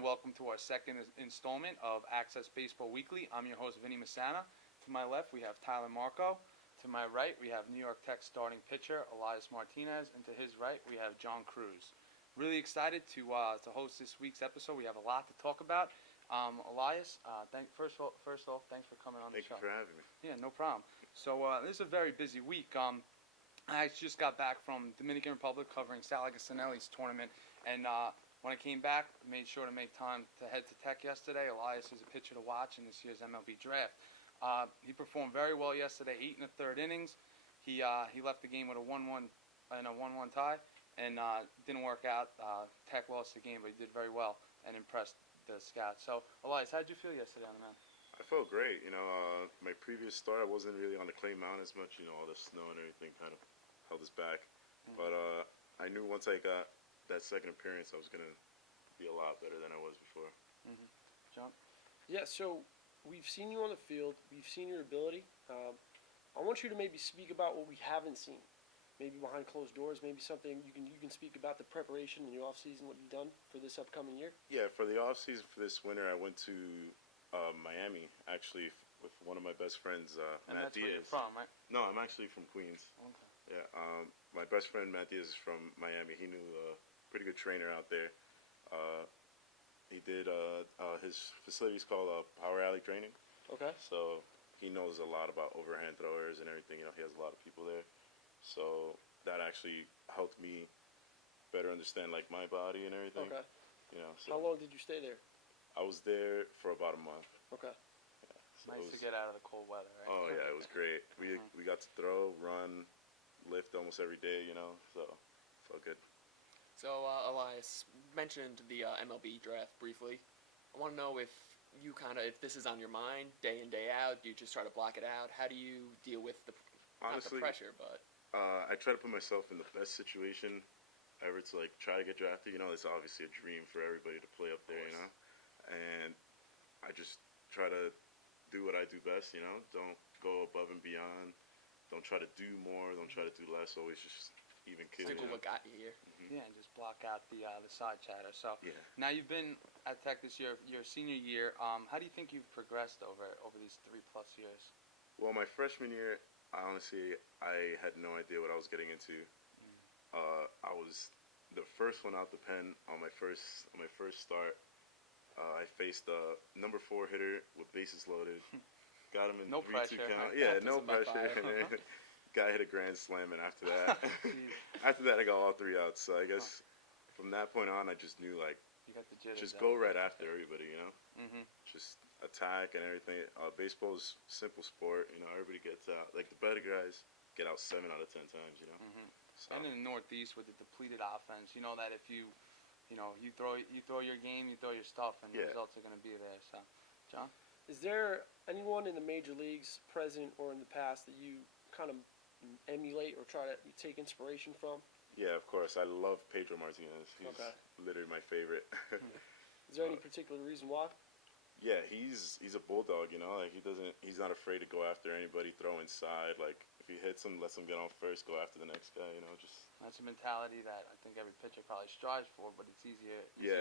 and welcome to our second installment of Axcess Baseball Weekly. I'm your host, Vinny Messana. To my left, we have Malko. To my right, we have New York Tech starting pitcher Elias Martinez, and to his right, we have Cruz. Really excited to host this week's episode. We have a lot to talk about. Elias, first off, thanks for coming on the show. Thank you for having me. Yeah, no problem. So this is a very busy week. I just got back from Dominican Republic covering Sal Agassinella's tournament, and when I came back, I made sure to make time to head to Tech yesterday. Elias is a pitcher to watch in this year's MLB draft. He performed very well yesterday, 8 1/3 innings. He left the game with a 1-1 and a 1-1 tie, and didn't work out. Tech lost the game, but he did very well and impressed the scouts. So, Elias, how did you feel yesterday on the mound? I felt great. My previous start, I wasn't really on the clay mound as much. All the snow and everything kind of held us back. Mm-hmm. But I knew once I got that second appearance, I was going to be a lot better than I was before. Mm-hmm. John? Yeah, so we've seen you on the field. We've seen your ability. I want you to maybe speak about what we haven't seen, maybe behind closed doors, maybe something you can speak about the preparation in your offseason, what you've done for this upcoming year. Yeah, for the offseason for this winter, I went to Miami, actually, with one of my best friends, and Matt that's Diaz. Where you're from, right? No, I'm actually from Queens. Okay. Yeah, my best friend Matt Diaz is from Miami. He knew a pretty good trainer out there. He did his facility is called Power Alley Training. Okay. So he knows a lot about overhand throwers and everything. He has a lot of people there. So that actually helped me better understand my body and everything. Okay. So how long did you stay there? I was there for about a month. Okay. Yeah, so nice to get out of the cold weather, right? Oh yeah, it was great. We got to throw, run, lift almost every day. So it felt good. So, Elias, mentioned the MLB draft briefly. I want to know if this is on your mind day in, day out. Do you just try to block it out? How do you deal with Honestly, not the pressure, but... I try to put myself in the best situation ever to, try to get drafted. It's obviously a dream for everybody to play up there, And I just try to do what I do best, Don't go above and beyond. Don't try to do more. Don't try to do less. Always just even kill. Stick with what got you here. Mm-hmm. Yeah, and just block out the side chatter. So yeah. Now you've been at Tech this year, your senior year. How do you think you've progressed over these 3+ years? Well, my freshman year, honestly, I had no idea what I was getting into. I was the first one out the pen on my first start. I faced a number 4 hitter with bases loaded. Got him in no 3-2 pressure. count. Yeah, no pressure. Guy hit a grand slam, and after that, I got all 3 outs. So I guess from that point on, I just knew you got the jitters. Just go right after everybody, Mm-hmm. Just attack and everything. Baseball is a simple sport. Everybody gets out. The better guys get out 7 out of 10 times. Mm-hmm. So. And in the Northeast with the depleted offense, you know that if you throw your game, you throw your stuff, and the results are going to be there. So, John? Is there anyone in the major leagues, present or in the past, that you kind of emulate or try to take inspiration from? Yeah, of course. I love Pedro Martinez. He's literally my favorite. Is there any particular reason why? Yeah, he's a bulldog. He's not afraid to go after anybody, throw inside. If he hits him, lets him get on first, go after the next guy. Just that's a mentality that I think every pitcher probably strives for, but it's easier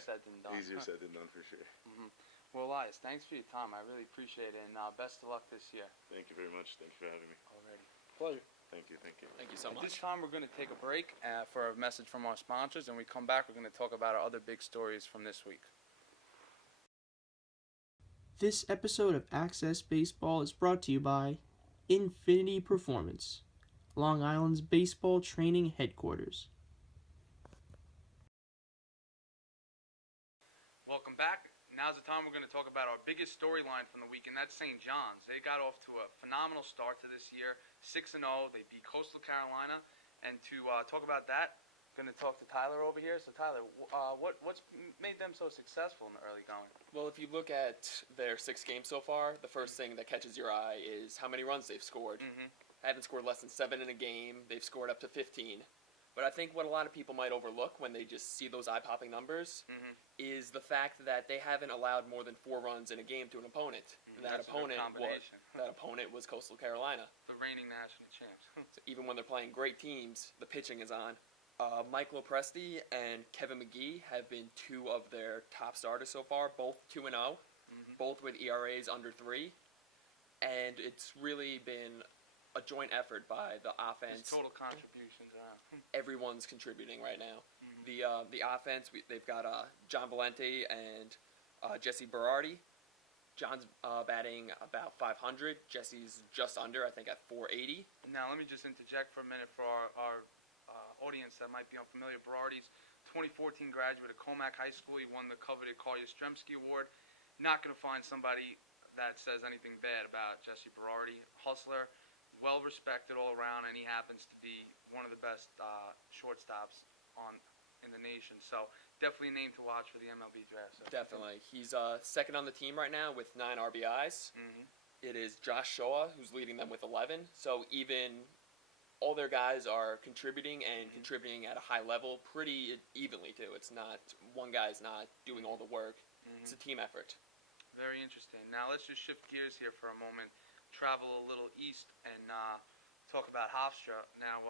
said than done. Easier said than done for sure. Mm-hmm. Well, Elias, thanks for your time. I really appreciate it, and best of luck this year. Thank you very much. Thanks for having me. Already. Pleasure. Thank you. Thank you so much. At this time, we're going to take a break for a message from our sponsors, and when we come back, we're going to talk about our other big stories from this week. This episode of Axcess Baseball is brought to you by Infinity Performance, Long Island's baseball training headquarters. Welcome back. Now's the time we're going to talk about our biggest storyline from the week, and that's St. John's. They got off to a phenomenal start to this year, 6-0. They beat Coastal Carolina, and to talk about that, I'm going to talk to Tyler over here. So, Tyler, what's made them so successful in the early going? Well, if you look at their 6 games so far, the first thing that catches your eye is how many runs they've scored. Mm-hmm. Haven't scored less than 7 in a game. They've scored up to 15. But I think what a lot of people might overlook when they just see those eye-popping numbers is the fact that they haven't allowed more than 4 runs in a game to an opponent. And that opponent was Coastal Carolina. The reigning national champs. So even when they're playing great teams, the pitching is on. Mike Lopresti and Kevin McGee have been two of their top starters so far, both 2-0, both with ERAs under 3. And it's really been a joint effort by the His offense. total contributions. Everyone's contributing right now. The offense, they've got John Valente and Jesse Berardi. John's batting about 500. Jesse's just under, I think, at 480. Now, let me just interject for a minute for our audience that might be unfamiliar. Berardi's 2014 graduate of Comac High School. He won the coveted Carl Yastrzemski Award. Not going to find somebody that says anything bad about Jesse Berardi. Hustler, well respected all around, and he happens to be one of the best shortstops in the nation. So definitely a name to watch for the MLB draft. So Definitely. He's second on the team right now with 9 RBIs. Mhm. It is Josh Shoa who's leading them with 11. So even all their guys are contributing and contributing at a high level pretty evenly too. It's not one guy's not doing all the work. It's a team effort. Very interesting. Now let's just shift gears here for a moment, travel a little east, and talk about Hofstra. Now,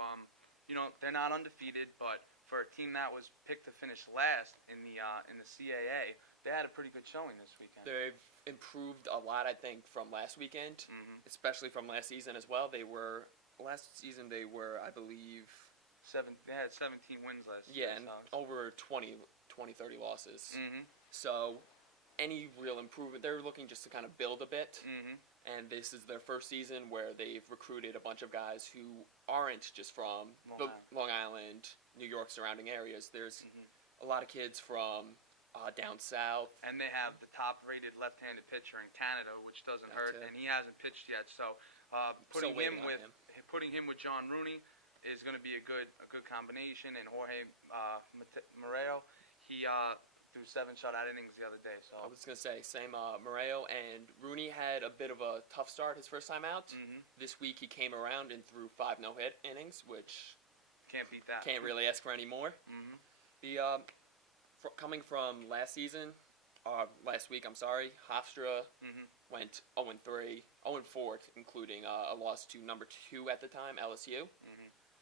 they're not undefeated, but for a team that was picked to finish last in the CAA, they had a pretty good showing this weekend. They've improved a lot, I think, from last weekend, especially from last season as well. Last season they were, I believe, They had 17 wins last year. yeah, and over 20, 30 losses. Mm-hmm. So any real improvement, they're looking just to kind of build a bit. Mm-hmm. And this is their first season where they've recruited a bunch of guys who aren't just from Long Island, New York surrounding areas. There's a lot of kids from down south. And they have the top-rated left-handed pitcher in Canada, which doesn't hurt, it. and he hasn't pitched yet. So putting him with John Rooney is going to be a good combination. And Jorge Moreo, he threw 7 shutout innings the other day. So I was going to say, same Moreo, and Rooney had a bit of a tough start his first time out. This week he came around and threw 5 no-hit innings, which can't beat that. Can't really ask for any more. Coming from last week, Hofstra went 0-3, 0-4, including a loss to number 2 at the time, LSU.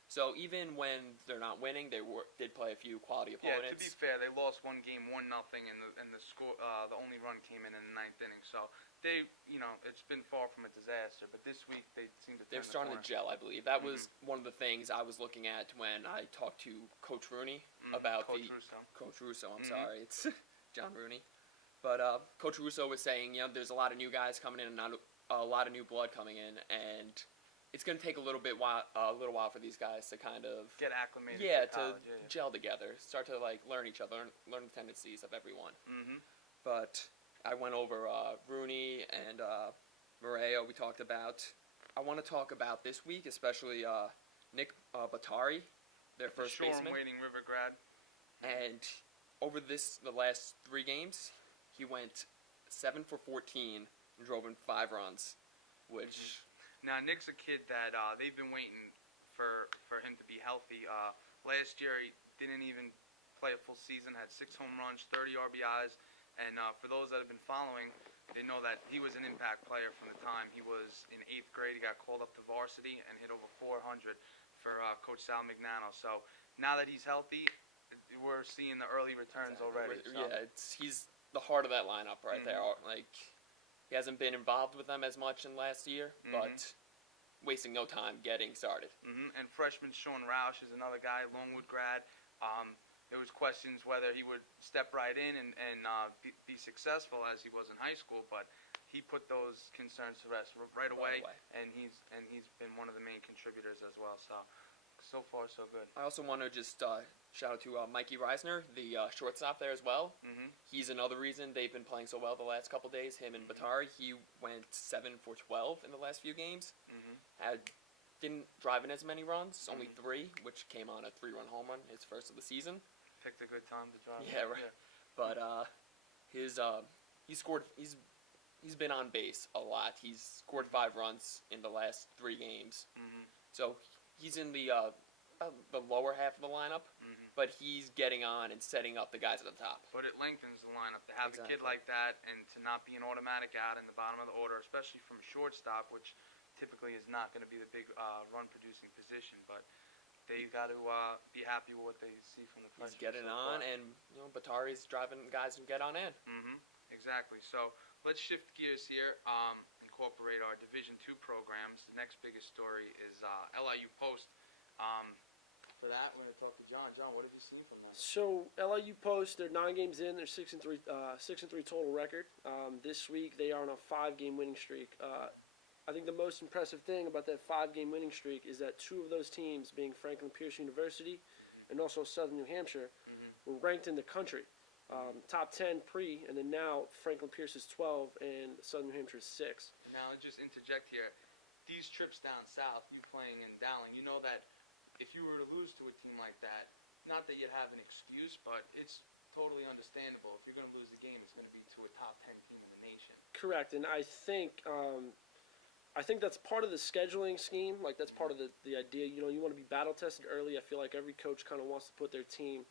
So even when they're not winning, they did play a few quality opponents. Yeah, to be fair, they lost one game 1-0, and the score, the only run came in the 9th inning. So they, it's been far from a disaster. But this week they seem to. They're starting to gel, I believe. That was one of the things I was looking at when I talked to Coach Rooney about Coach Russo. I'm sorry, it's John Rooney. But Coach Russo was saying, there's a lot of new guys coming in and a lot of new blood coming in, and it's going to take a little while for these guys to kind of get acclimated. To gel together, start to learn each other, learn the tendencies of everyone. But I went over Rooney and Moreo. We talked about. I want to talk about this week, especially Nick Batari, their first baseman. Waiting River grad. And over the last 3 games, he went 7 for 14 and drove in 5 runs, which. Now, Nick's a kid that they've been waiting for him to be healthy. Last year, he didn't even play a full season, had 6 home runs, 30 RBIs. And for those that have been following, they know that he was an impact player from the time he was in 8th grade. He got called up to varsity and hit over 400 for Coach Sal Mignano. So now that he's healthy, we're seeing the early returns already. So. Yeah, he's the heart of that lineup right there. He hasn't been involved with them as much in last year, but wasting no time getting started. And freshman Sean Roush is another guy, Longwood grad. There was questions whether he would step right in and be successful as he was in high school, but he put those concerns to rest right away. And he's been one of the main contributors as well. So far, so good. I also want to just shout out to Mikey Reisner, the shortstop there as well. He's another reason they've been playing so well the last couple days. Him and Batari, he went 7 for 12 in the last few games. Didn't drive in as many runs, only 3, which came on a 3-run home run, his first of the season. Picked a good time to drive. Yeah, right. Yeah. But he's been on base a lot. He's scored 5 runs in the last 3 games. So he's in the lower half of the lineup, but he's getting on and setting up the guys at the top. But it lengthens the lineup to have a kid like that and to not be an automatic out in the bottom of the order, especially from shortstop, which typically is not going to be the big run-producing position. But they got to be happy with what they see from the He's French. getting on, and Batari's driving guys and get on in. Exactly. So let's shift gears here. Incorporate our Division II programs. The next biggest story is LIU Post. For that, we're going to talk to John. John, what have you seen from that? So LIU Post, they're 9 games in. They're 6-3 total record. This week they are on a 5-game winning streak. I think the most impressive thing about that 5-game winning streak is that 2 of those teams, being Franklin Pierce University and also Southern New Hampshire, were ranked in the country. Top 10 pre, and then now Franklin Pierce is 12 and Southern New Hampshire is 6. Now, just interject here. These trips down south, you playing in Dowling, you know that if you were to lose to a team like that, not that you'd have an excuse, but it's totally understandable. If you're going to lose the game, it's going to be to a top 10 team in the nation. Correct, and I think that's part of the scheduling scheme. Like, that's part of the idea. You want to be battle tested early. I feel like every coach kind of wants to put their team,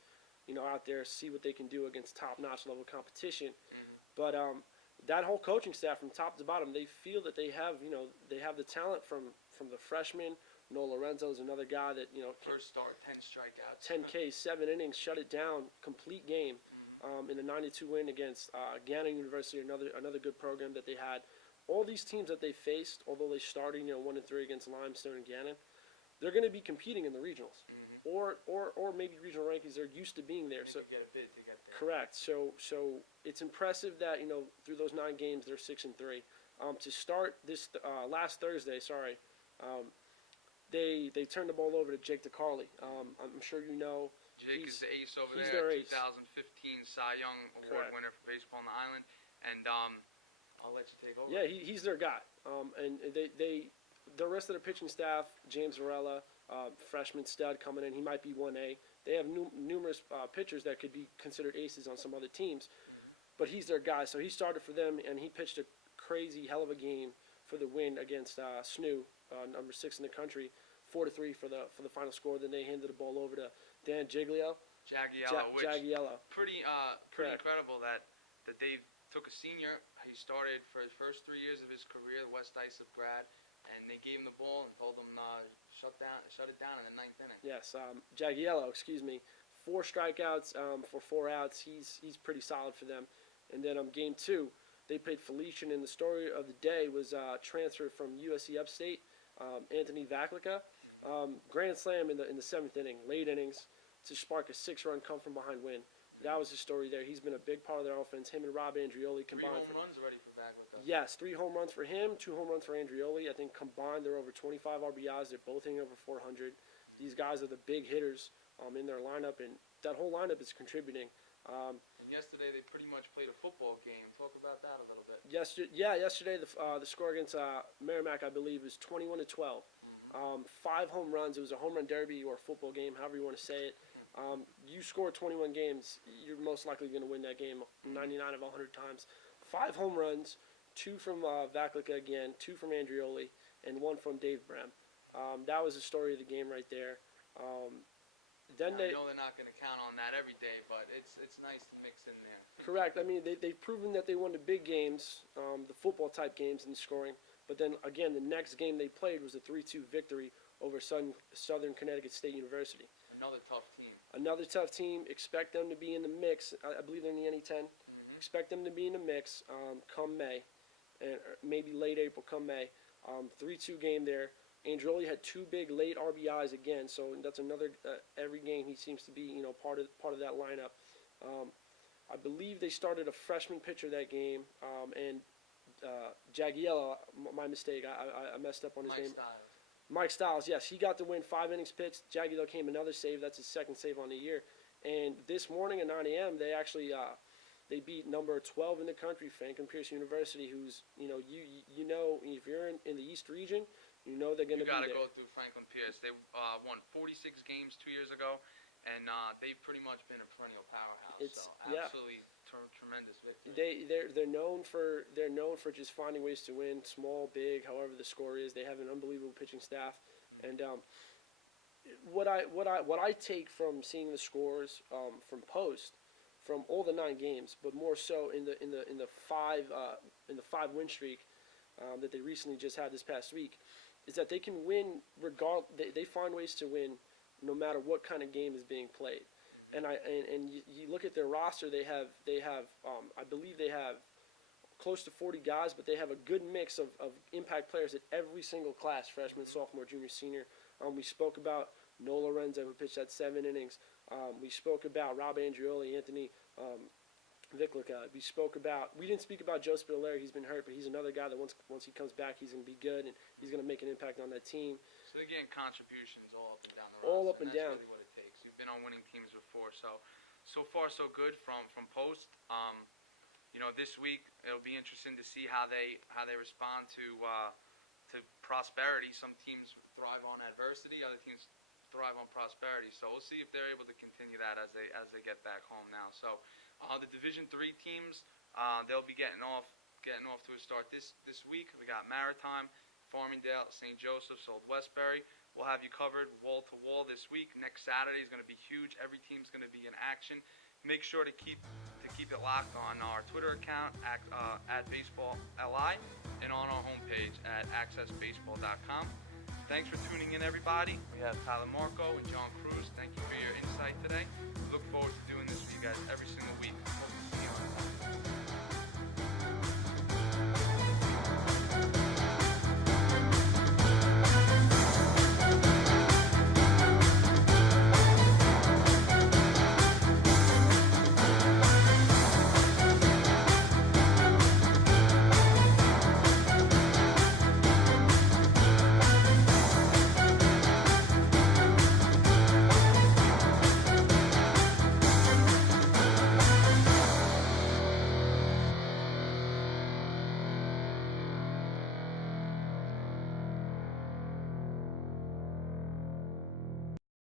out there, see what they can do against top-notch level competition. But that whole coaching staff, from top to bottom, they feel that they have the talent from the freshmen. Noah Lorenzo is another guy that First start, 10 strikeouts. 10 Ks, 7 innings, shut it down, complete game. In a 92 win against Gannon University, another good program that they had. All these teams that they faced, although they started 1-3 against Limestone and Gannon, they're going to be competing in the regionals, or maybe regional rankings. They're used to being there. So you get a bid to get there. correct. So it's impressive that through those 9 games they're 6-3. To start this last Thursday, they turned the ball over to Jake DeCarly. I'm sure you know. Jake is the ace over he's there. their ace. 2015 Cy Young Award Correct. winner for baseball on the island. And I'll let you take over. Yeah, he's their guy. And the rest of the pitching staff, James Varela, freshman stud coming in, he might be 1A. They have numerous pitchers that could be considered aces on some other teams, but he's their guy. So he started for them, and he pitched a crazy hell of a game for the win against SNU, number 6 in the country, 4-3 for the final score. Then they handed the ball over to Dan Giglio. Jagiello, which Jagiello. pretty Correct. incredible that they took a senior. He started for his first 3 years of his career, the West Islip grad, and they gave him the ball and told him shut it down in the 9th inning. Yes, Jagiello, 4 strikeouts for 4 outs. He's pretty solid for them. And then game 2, they played Felician, and the story of the day was transfer from USC Upstate, Anthony Vaklica. Grand slam in the 7th inning, late innings, to spark a 6-run come-from-behind win. That was the story there. He's been a big part of their offense. Him and Rob Andrioli 3 combined. home runs already for Baglica. Yes, 3 home runs for him, 2 home runs for Andrioli. I think combined they're over 25 RBIs. They're both hitting over 400. These guys are the big hitters in their lineup, and that whole lineup is contributing. And yesterday they pretty much played a football game. Talk about that a little bit. Yesterday the score against Merrimack, I believe, was 21-12. 5 home runs. It was a home run derby or a football game, however you want to say it. You score 21 games, you're most likely going to win that game 99 of 100 times. 5 home runs, 2 from Vaklica again, 2 from Andrioli, and 1 from Dave Brem. That was the story of the game right there. I know they're not going to count on that every day, but it's nice to mix in there. Correct. I mean, they've proven that they won the big games, the football-type games in scoring. But then, again, the next game they played was a 3-2 victory over Southern Connecticut State University. Another tough team. Another tough team. Expect them to be in the mix. I believe they're in the NE10. Expect them to be in the mix come May, and maybe late April come May. 3-2 game there. Andrioli had 2 big late RBIs again, so that's another. Every game he seems to be part of that lineup. I believe they started a freshman pitcher that game, and Jagiello. My mistake. I messed up on his name. Styles. Mike Styles, yes, he got the win, 5 innings pitched. Jagiello came another save. That's his 2nd save on the year. And this morning at 9 a.m., they actually they beat number 12 in the country, Franklin Pierce University, who's if you're in the East region, they're going to be there. You got to go through Franklin Pierce. They won 46 games 2 years ago, and they've pretty much been a perennial powerhouse. Absolutely tremendous victory. They're known for just finding ways to win, small, big, however the score is. They have an unbelievable pitching staff, and what I take from seeing the scores from Post, from all the 9 games, but more so in the 5 win streak that they recently just had this past week, is that they can win They find ways to win no matter what kind of game is being played. And you look at their roster, they have I believe they have close to 40 guys, but they have a good mix of impact players at every single class, freshman, sophomore, junior, senior. We spoke about Noah Lorenzo, who pitched at 7 innings. We spoke about Rob Andrioli, Anthony Viklica. We didn't speak about Joe Spitaleri. He's been hurt, but he's another guy that once he comes back, he's going to be good, and he's going to make an impact on that team. So they're getting contributions all up and down the roster. All up and that's down. Really what it takes. We've been on winning teams before, so far so good from Post. This week it'll be interesting to see how they respond to prosperity. Some teams thrive on adversity, other teams thrive on prosperity. So we'll see if they're able to continue that as they get back home now. So the Division III teams, they'll be getting off to a start this week. We got Maritime, Farmingdale, St. Joseph's, Old Westbury. We'll have you covered wall to wall this week. Next Saturday is going to be huge. Every team's going to be in action. Make sure to keep it locked on our Twitter account at BaseballLI and on our homepage at accessbaseball.com. Thanks for tuning in, everybody. We have Tyler Malko and John Cruz. Thank you for your insight today. We look forward to doing this for you guys every single week. Hope to see you on time.